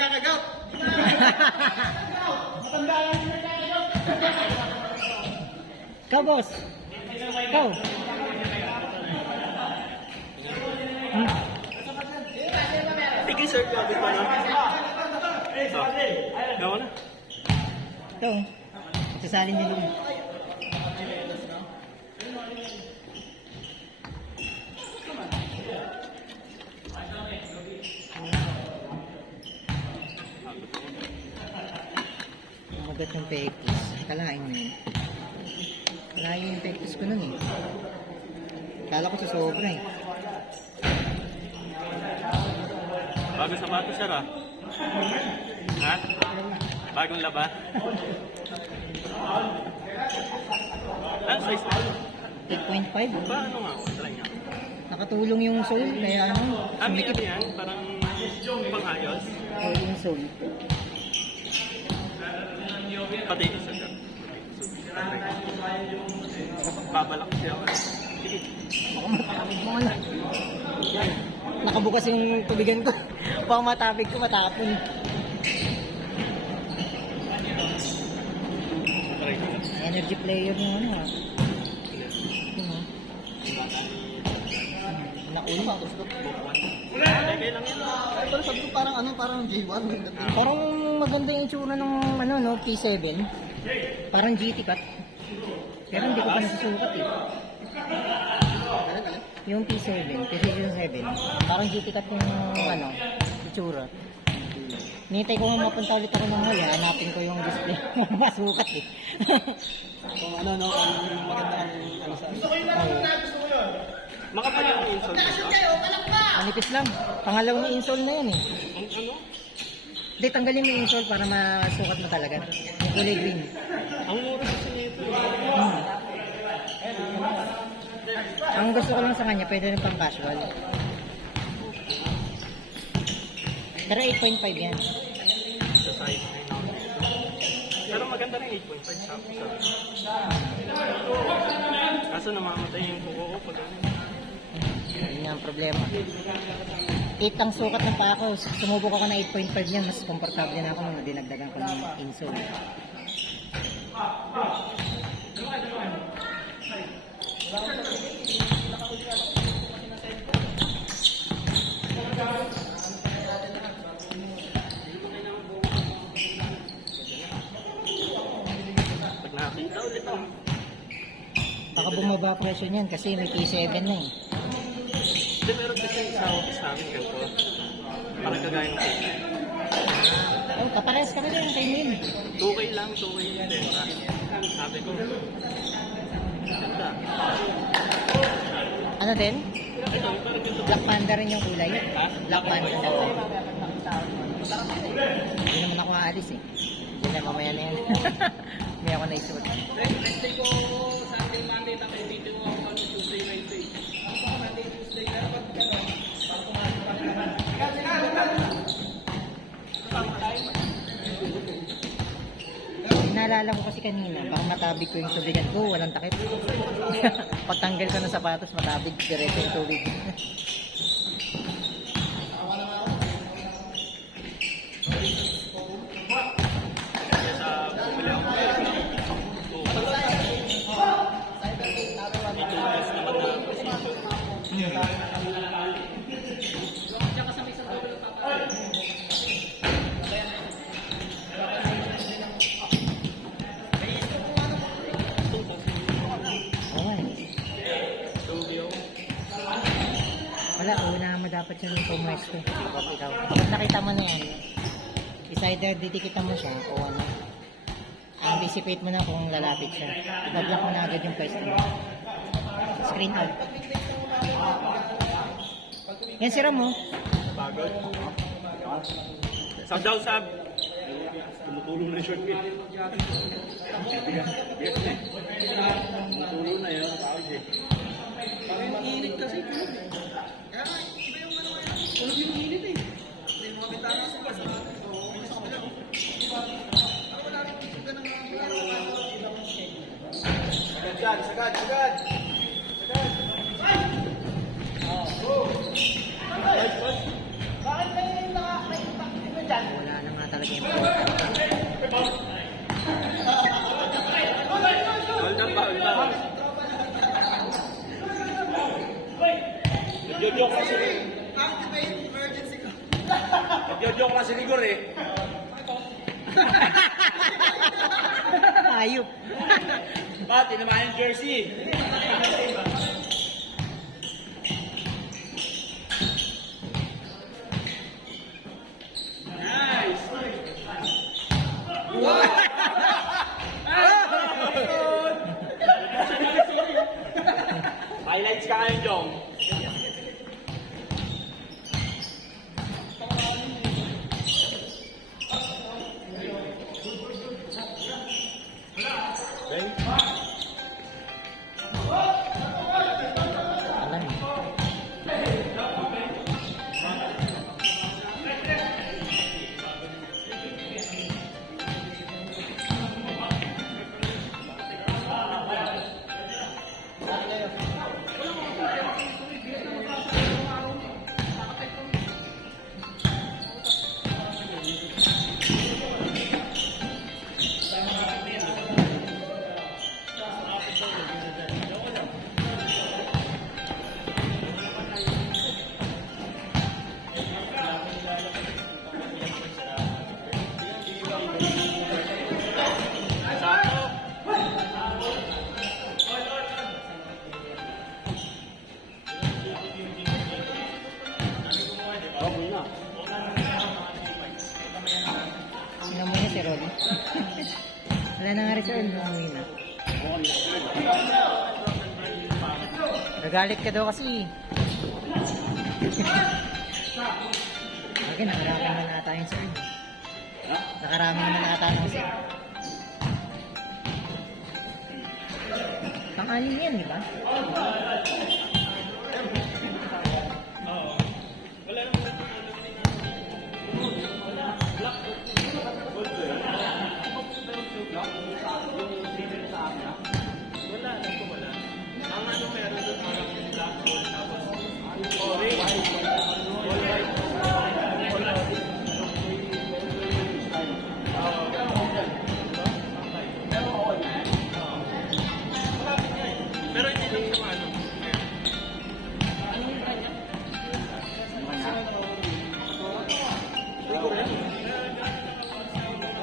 nagkakagout. Matanda lang yung nagkakagout. Ikaw, boss. Ikaw. Sige, sir. Kapit pa na. Gawa na. Ito. Sasalin niyo lang. Umagat yung pektis. Kalain mo yun. Kalain yung pektis ko nun eh. Kala ko sa sobra eh. Bago sapatos, sir, ah. Ha? Bagong laba? Ano size mo? 8.5. Ba, ano nga? Try nga. Nakatulong yung soul, kaya ano, Ami sumikip. ano yan? Parang pang-ayos. Yung soul. Pati isa, sir. Babalak siya. Sige. Baka matabig mo na. Nakabukas yung tubigan ko. Baka matabig ko, matapon. Try ko. Energy player yung ano ah. Yun oh. Nakuha ba? Kaya lang yan. Pero sabi ko parang ano, parang J1. Parang maganda yung itsura ng ano no, P7. Parang GT cut. Pero hindi ko pa nasusukat eh. Yung P7, P7. Parang GT cut yung ano, itsura. Nitay ko nga mapunta ulit ako ng mall, hanapin ko yung display. Masukat eh. Kung ano, no, kung maganda ang ano sa Makapal yung insult mo siya. Manipis lang. Pangalawang insole na yan eh. Ang ano? Hindi, tanggalin mo yung insole para masukat mo talaga. Yung kulay green. Ang mura kasi nito. Ang gusto ko lang sa kanya, pwede rin pang casual. Pero 8.5 yan. Sa size na yun. Pero maganda rin 8.5 sa kaso namamatay yung kuko ko pag ano. Yun nga ang problema. 8 ang sukat ng paa ko. Sumubok ako na 8.5 yan. Mas komportable na ako nung dinagdagan ko ng insole. Pag nakakita ulit ako. Baka bumaba presyo niyan kasi may P7 na eh. Hindi, meron kasi sa office namin ganito. Parang kagaya ng cake. Oh, kaparehas ka na rin kay Min. 2K lang, 2K yung benta. Sabi ko, ganda. Ano din? Ito, parang ganito. Black Panda rin yung kulay. Black Panda. Hindi naman ako aalis eh. Hindi na mamaya na yan. May ako naisuot. Wednesday ko, Sunday, Monday, tapos dito ko ako Tuesday, Wednesday. Monday, Tuesday, dapat gano'n. Naalala ko kasi kanina, baka matabig ko yung tubigan ko, walang takip. Pagtanggal ko ng sapatos, matabig, diretso yung tubig. Wala, una mo dapat yung pumwesto kapag ikaw. Kapag nakita mo na yan, is either didikitan mo siya o ano, anticipate mo na kung lalapit siya. Ibablock mo na agad yung pwesto mo. Screen out. Yan, sira mo. Pagod. Sab daw, sab. Tumutulong na yung short kit. Tumutulong na yun. Parang init kasi. Kaya iba yung ano ngayon. Tulog yung init eh. Hindi mga bintana sa basa. Sa kabila. Wala rin yung suga ng mga Sagad, sagad, sagad. Sagad. Bakit kayo yung naka-impact dyan? Wala talaga important. Foul na foul na. Nagjojoke kasi. Nagjojoke kasi ni Gor eh. Ayop. Ba't? Tinamaan yung jersey. Nice! Highlights ka ngayon, Jong. Alam eh. Okay na. Sino mo niya si Ron? Wala na nga rin sa Ron, umuwi na. Nagalit ka daw kasi. Okay, nakarami naman ata yung sir. Ha? Nakarami naman ata ng sir. Pang-anim yan, di ba? Pero hindi lang yung ano.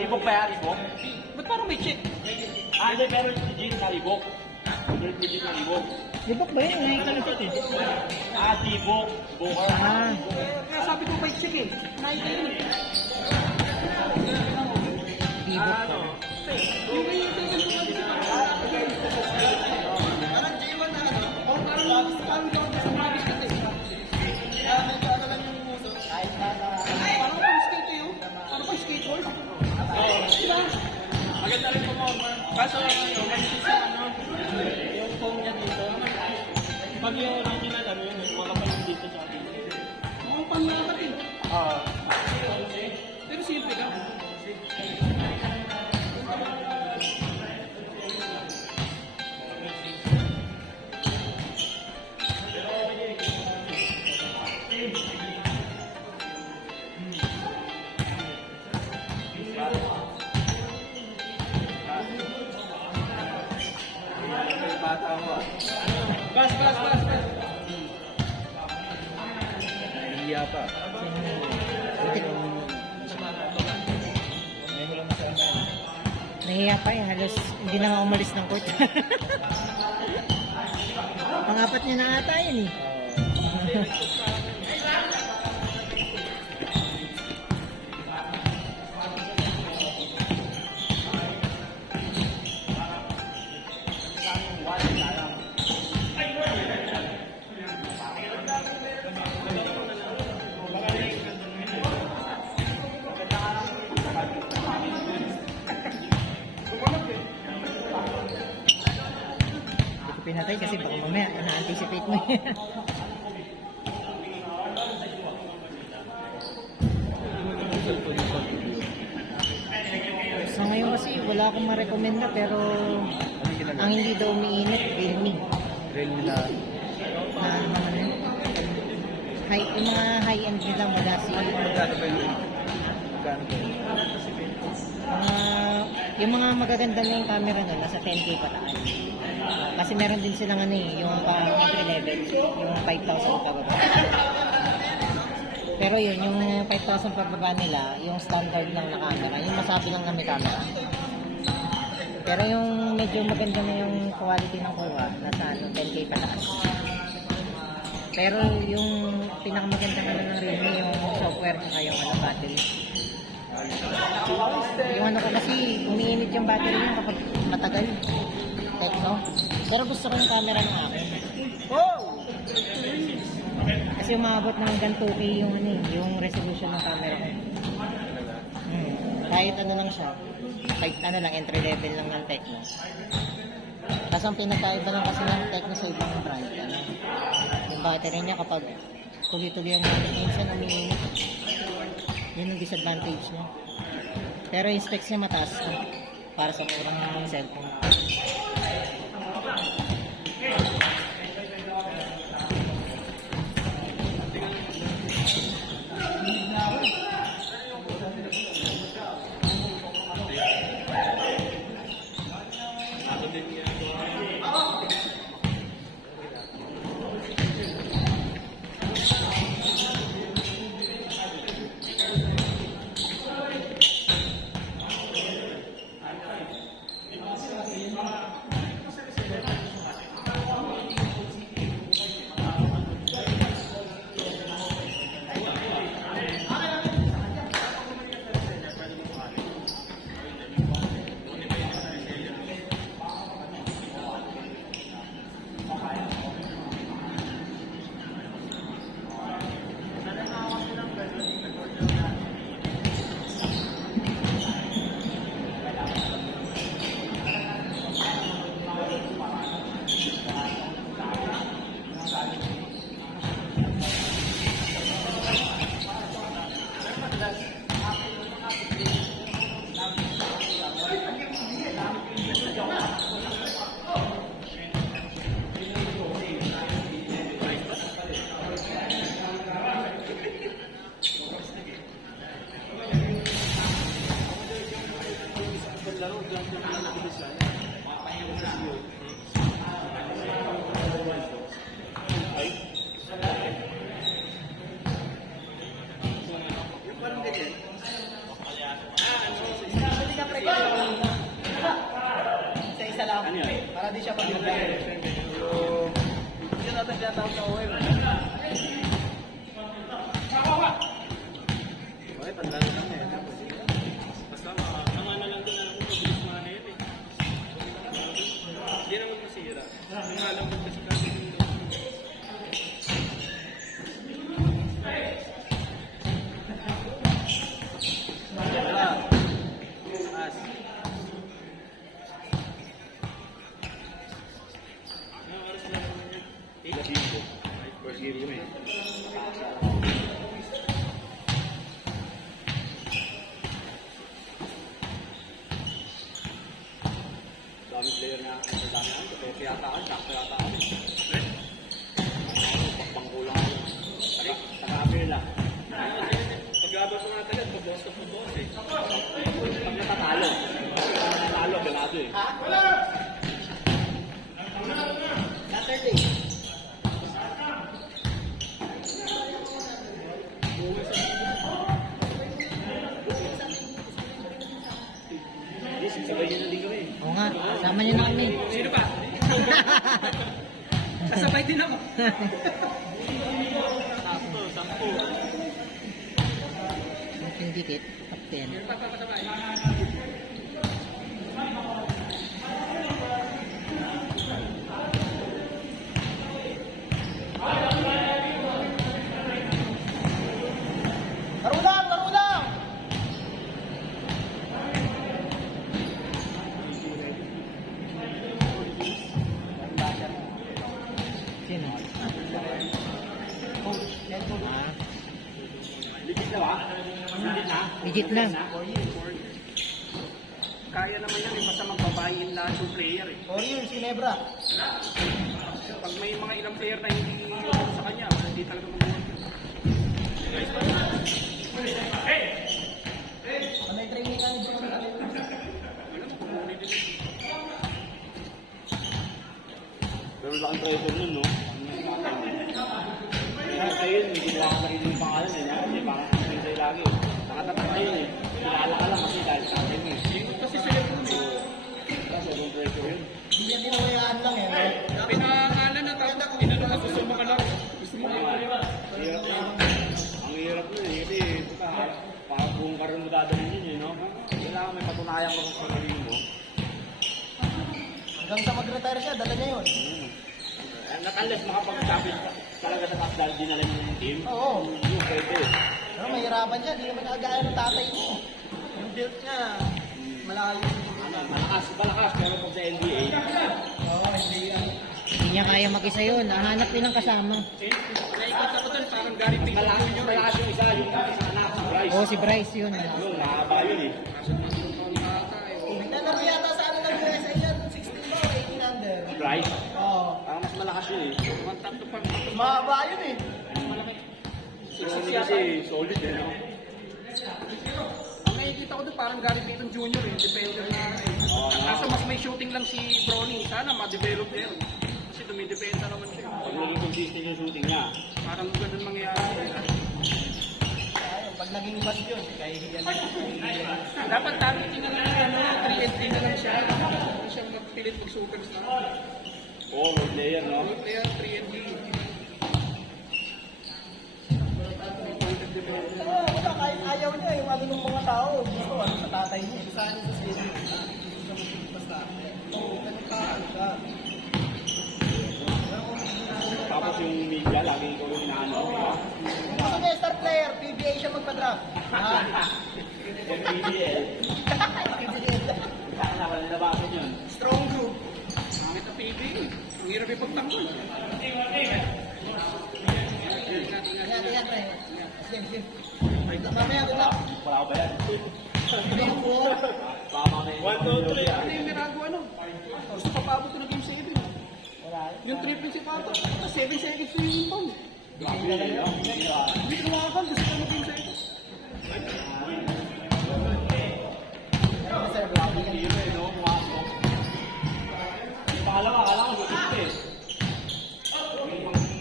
Libok pa yan, libok? Ba't parang may check? Ah, hindi, pero legit na libok. Legit na libok. Libok ba yun? Ngayon ka nagtito. Ah, libok. Bukar. Ah, Kaya sabi ko may check eh. Nakita yun eh. libok ko. Yung may ito yung kasi parang J1 na ano. O parang parang sa mga kasi. Kaya medyo ano lang yung muso. Parang pang skate kayo. Parang pang skateboard. Diba? Maganda rin po mo. Kaso ano, may sisa ano, yung phone niya dito. Pag yung original, ano yun, makapal yung dito sa akin. Mukhang panlakat eh. Ah. Pero simple ka. Bata mo ah. Bas. Iya pa. Nahiya pa eh, halos hindi na nga umalis ng court. Pangapat niya na ata yun eh. Hindi ko pinatay kasi baka mamaya na-anticipate mo yan. Sa ngayon kasi wala akong ma-recommend na pero ang hindi daw umiinit, Realme. Realme na. Na naman ano yun? Yung mga high-end nila mula si Magkano ba yun? Magkano ba yun? Yung mga magaganda na yung camera nun, nasa 10K pataas. Kasi meron din silang ano eh, yung pang entry level, yung 5,000 pababa. Pero yun, yung 5,000 pababa nila, yung standard lang na camera, yung masabi lang na may camera. Pero yung medyo maganda na yung quality ng kuha, nasa ano, 10K pataas. Pero yung pinakamaganda naman ng Realme, yung software saka yung ano, battery. Yung ano ko kasi, umiinit yung battery niya kapag matagal. Techno. Pero gusto ko yung camera ng akin. Kasi umabot ng hanggang 2K yung ano eh, yung resolution ng camera ko. Kahit ano lang siya, kahit ano lang, entry level lang ng Tecno. Kasi ang pinagkaiba lang kasi ng Tecno sa ibang brand, ano, yung battery niya kapag tuloy-tuloy ang gamit, minsan umiinit. Yun ang disadvantage niya. Pero yung specs niya mataas na para sa murang cellphone. Isa-isa lang. Para di siya pag-ibigay. Hindi natin tinatawag na OM. Okay, tandaan lang yan. Basta tama na lang din na ako mabilis mga na yun eh. Hindi naman masira. Ang alam mo kasi kasi first game mo eh. Dami player na, dami ako. Pepe yata ako, sakto yata ako. Pagpangkulang ako. Saka-appear lang. Pag-abas mga tagal, pag-boss of the boss eh. Pag natatalo. Pag natatalo, ganado eh. Wala! Saturday. Sabay nyo na din kami. Oo nga, sama niyo na kami. Sino pa? Kasabay din ako. Sampo. Yung dikit, top 10. Papasabay. Marulang! Marulang! Sino? Ah, Legit na ba? Legit na? legit lang. Kaya naman yan, basta magbabayin lahat yung player eh. 4 years, Ginebra. Pag may mga ilang player na hindi sa kanya, hindi talaga mabuhay. May training ka nito kami. Alam mo, pressure nun, no? Kaya sa'yo yun, may ginawa ka na rin yung pangalan eh. Kasi parang sabihin sa'yo lagi. Nakatatak na yun eh. Kilala ka lang kasi dahil sa akin eh. Kasi sa'yo po eh. Kasi yung pressure yun. Hindi yan tinawayaan lang eh. Pinangalan na tapos inano ka, gusto mo ka lang. Gusto mo ka lang. Hirap yun. Ang hirap nun eh. Kasi parang buong karoon mo dadalhin yun eh, no? Kailangan may patunayan mo kung sarili mo. Hanggang sa mag-retire siya, dala niya yun. Unless makapag-sabi talaga sa top dahil dinala mo yung team. Oo. Yung pwede. Pero mahirapan siya, di naman kagaya ng tatay mo. Yung build niya, malayo. Malakas, pero pag sa NBA, Oo, hindi yan. Hindi niya kaya mag-isa yun. Nahanap din ng kasama. Nakikita ko doon, parang Gary Payton Jr. malakas yung isa, yung isa anak, si Bryce. Oo, si Bryce yun. Yun, mahaba yun eh. Naglalaro yata sa ano ng USA yan, 16 ba o 18 under? Bryce, Oo. parang mas malakas yun eh. Mahaba yun eh. Pero hindi kasi solid eh, no? Ang nakikita ko doon, parang Gary Payton Jr. eh. Defender na eh. Kaso mas may shooting lang si Bronny. Sana ma-develop niya yun. Kasi dumidependa naman siya. Pag naging consistent yung shooting niya, Parang ganun mangyayari. Ayun, pag naging bad yun, kahihiyan na. Dapat targeting na lang, 3-3 na lang siya. Hindi siya magpilit mag-superstar. role player, no? Kaya 3-3. Wala, kahit ayaw niya, yung ano ng mga tao, gusto ano sa tatay niya. Saan sa sila? Basta. Oo, ganun ka, ano ka. Tapos yung media, lagi ikaw yung inaano. Gusto niya, star player, PBA siya magpa-draft. Yung PBL, saan na wala nilabasan yun? Strong group. Pangit na PB. Ang hirap ipagtanggol. Ingat, ingat na eh. Sige, sige. Mamaya, good luck. Wala ko ba yan? Game 4. Baka mamaya. 1, 2, 3. Ano yung ginagawa no? Gusto pa paabot ko ng game 7. Wala. Yung triple si Pato, 7 seconds na yung pang. Grabe, no? Hindi ko nakakal, gusto ko ng game 7. Sir, grabe ka. Hindi yun, no? Pumasok. Yung pangalawa, akala ko susunod eh.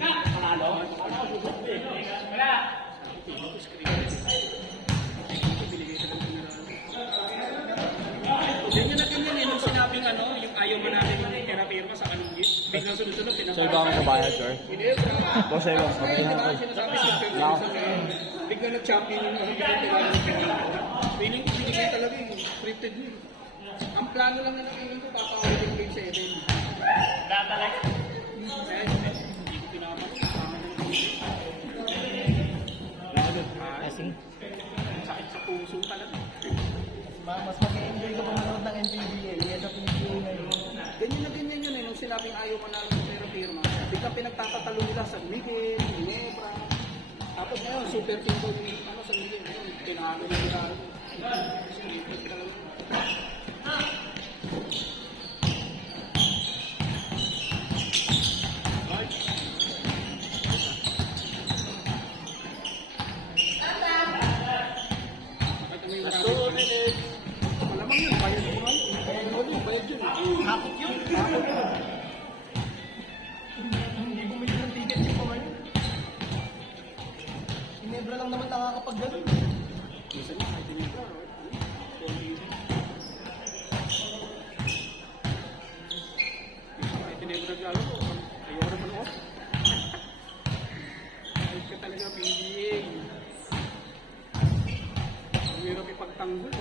Yung panalo, akala ko susunod eh. Ganyan na ganyan eh, nung sinabing ano, yung ayaw mo natin yung pirma sa kanunggit. Biglang sunod-sunod, Sir, ba akong kabayad, sir? Hindi, bro. Boss, sir, boss. Sinasabi siya, biglang nag-champion yung mga feeling ko binigay talaga yung scripted yun. Ang plano lang na feeling ko, papawag yung game 7. Tatalak. Kaya hindi ko pinakamali. Kasi, Sakit sa puso talaga. Mas mag-enjoy ka pa manood ng NPBA. Yan ang PBA ngayon. Ganyan na ganyan yun eh, nung sinabing ayaw manalo sa pirma. Biglang pinagtatatalo nila sa Miguel, Ginebra. Tapos ngayon, super team ko yung ano, sa Miguel. Pinakano na nila. Malamang yun, bayad mo nga yun. Bayad yun. Hakot yun. Bakit yun? Hindi bumili ng ticket yung mga yun. Ginebra lang naman nakakapag-gano'n. Minsan nga, kahit tinibra, kahit tinibra galo ko, ayoko naman ako. Kahit ka talaga PBA. Ang hirap ipagtanggol.